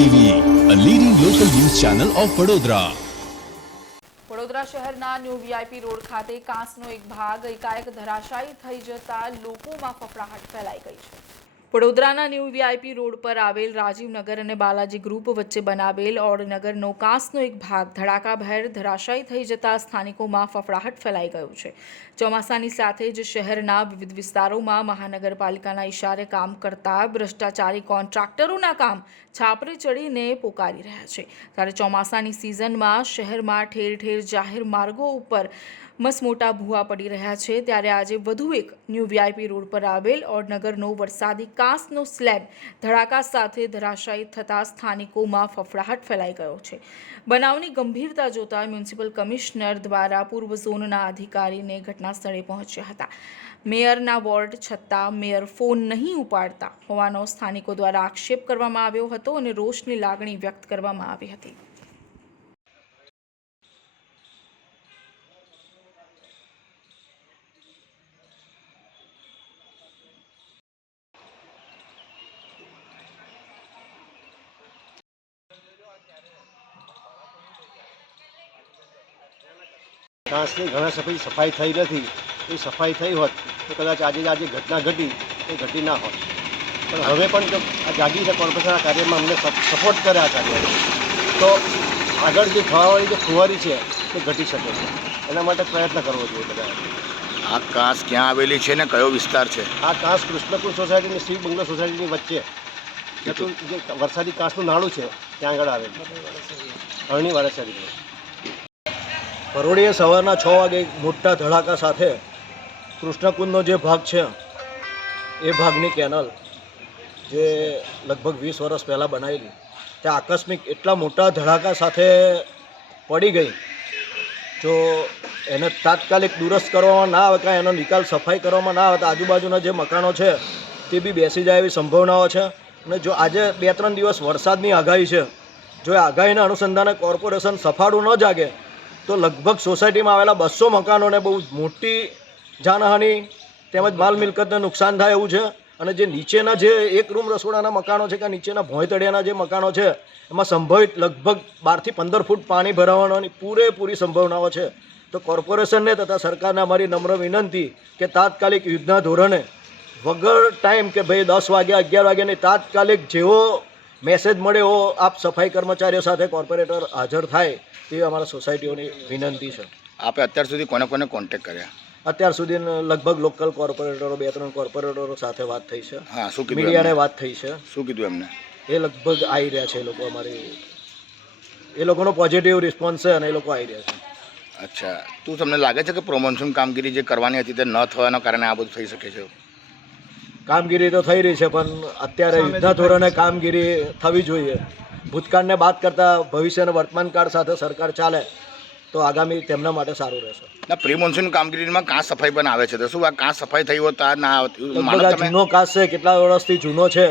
TV a leading local news channel of Vadodara Vadodara શહેરના new VIP road ખાતે કાંસનો એક ભાગ, એકાએક ધરાશાયી થઈ જતા લોકોમાં ફફડાહટ ફેલાઈ ગઈ છે. વડોદરાના ન્યૂ વીઆઈપી રોડ પર આવેલ રાજીવનગર અને બાલાજી ગ્રુપ વચ્ચે બનાવેલ ઓડનગરનો કાંસનો એક ભાગ ધડાકાભેર ધરાશાયી થઈ જતા સ્થાનિકોમાં ફફડાહટ ફેલાઈ ગયો છે. ચોમાસાની સાથે જ શહેરના વિવિધ વિસ્તારોમાં મહાનગરપાલિકાના ઇશારે કામ કરતા ભ્રષ્ટાચારી કોન્ટ્રાક્ટરોના કામ છાપરે ચડીને પોકારી રહ્યા છે. ત્યારે ચોમાસાની સિઝનમાં શહેરમાં ઠેર ઠેર જાહેર માર્ગો ઉપર મસમોટા ભૂવા પડી રહ્યા છે. ત્યારે આજે વધુ એક ન્યૂ વીઆઈપી રોડ પર આવેલ ઓડનગરનો વરસાદી કાંસનો સ્લેબ ધડાકા સાથે ધરાશાયી થતાં સ્થાનિકોમાં ફફડાટ ફેલાઈ ગયો છે. બનાવની ગંભીરતા જોતા મ્યુનિસિપલ કમિશનર દ્વારા પૂર્વ ઝોનના અધિકારીને ઘટના સ્થળે પહોંચ્યા હતા. મેયરના વોર્ડ છતાં મેયર ફોન નહીં ઉપાડતા હોવાનો સ્થાનિકો દ્વારા આક્ષેપ કરવામાં આવ્યો હતો અને રોષની લાગણી વ્યક્ત કરવામાં આવી હતી. કાંસની ઘણા સમય સફાઈ થઈ નથી. એ સફાઈ થઈ હોત તો કદાચ આજે આજે ઘટના ઘટી એ ઘટી ના હોત. પણ હવે પણ જો આ જાગી છે કોર્પોરેશનના કાર્યમાં અમને સપોર્ટ કરે આ કાર્ય તો આગળ જે થવાવાળી જે ફુવારી છે એ ઘટી શકે છે. એના માટે પ્રયત્ન કરવો જોઈએ બધા આ કાંસ ક્યાં આવેલી છે ને કયો વિસ્તાર છે? આ કાંસ કૃષ્ણકુળ સોસાયટીની શિવ બંગલા સોસાયટીની વચ્ચે. જે વરસાદી કાંસનું નાળું છે ત્યાં આગળ આવેલું અરણી વારસારી પરોઢીએ સવારના છ વાગે મોટા ધડાકા સાથે કૃષ્ણકુંડનો જે ભાગ છે, એ ભાગની કેનલ જે લગભગ વીસ વર્ષ પહેલાં બનાવેલી તે આકસ્મિક એટલા મોટા ધડાકા સાથે પડી ગઈ, જો એને તાત્કાલિક દુરસ્ત કરવામાં ના આવે કાં એનો નિકાલ સફાઈ કરવામાં ના આવે, તો આજુબાજુના જે મકાનો છે, તે બી બેસી જાય એવી સંભાવનાઓ છે. અને જો આજે બે ત્રણ દિવસ વરસાદની આગાહી છે, જો એ આગાહીના અનુસંધાને કોર્પોરેશન સફાળું ન જાગે તો લગભગ સોસાયટીમાં આવેલા બસો મકાનોને બહુ મોટી જાનહાનિ તેમજ માલ મિલકતને નુકસાન થાય એવું છે. અને જે નીચેના જે એક રૂમ રસોડાના મકાનો છે કે નીચેના ભોંયતળિયાના જે મકાનો છે, એમાં સંભવિત લગભગ બારથી પંદર ફૂટ પાણી ભરાવાની પૂરેપૂરી સંભાવનાઓ છે. તો કોર્પોરેશનને તથા સરકારને અમારી નમ્ર વિનંતી કે તાત્કાલિક યુદ્ધના ધોરણે વગર ટાઈમ કે ભાઈ દસ વાગ્યા, અગિયાર વાગ્યાની તાત્કાલિક જેવો મેસેજ મળે એવો આપ સફાઈ કર્મચારીઓ સાથે કોર્પોરેટર હાજર થાય તેવી અમારા સોસાયટીઓની વિનંતી છે. આપે અત્યાર સુધી કોને કોને કોન્ટેક કર્યા? અત્યાર સુધી લગભગ લોકલ કોર્પોરેટરો બે ત્રણ કોર્પોરેટરો સાથે વાત થઈ છે. હા શું કીધું મીડિયાને વાત થઈ છે. શું કીધું એમને? એ લગભગ આવી રહ્યા છે એ લોકો અમારી એ લોકોનો પોઝિટિવ રિસ્પોન્સ છે અને એ લોકો આવી રહ્યા છે. અચ્છા. તું તમને લાગે છે કે પ્રમોશન કામગીરી જે કરવાની હતી તે ન થવાના કારણે આ બધું થઈ શકે છે? કામગીરી તો થઈ રહી છે પણ અત્યારે યુદ્ધના ધોરણે કામગીરી થવી જોઈએ. ભૂતકાળને બાદ કરતાં ભવિષ્ય અને વર્તમાન કાળ સાથે સરકાર ચાલે તો આગામી તેમના માટે સારું રહેશે. ના પ્રી મોન્સૂન કામગીરીમાં કાં સફાઈ પણ આવે છે? તો શું આ કાં સફાઈ થઈ હોત તો આ ના આવતી જૂનો કાસ છે કેટલા વર્ષથી જૂનો છે?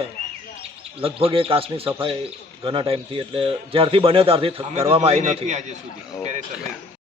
લગભગ એ કાસની સફાઈ ઘણા ટાઈમથી એટલે જ્યારથી બન્યો ત્યારથી કરવામાં આવી નથી.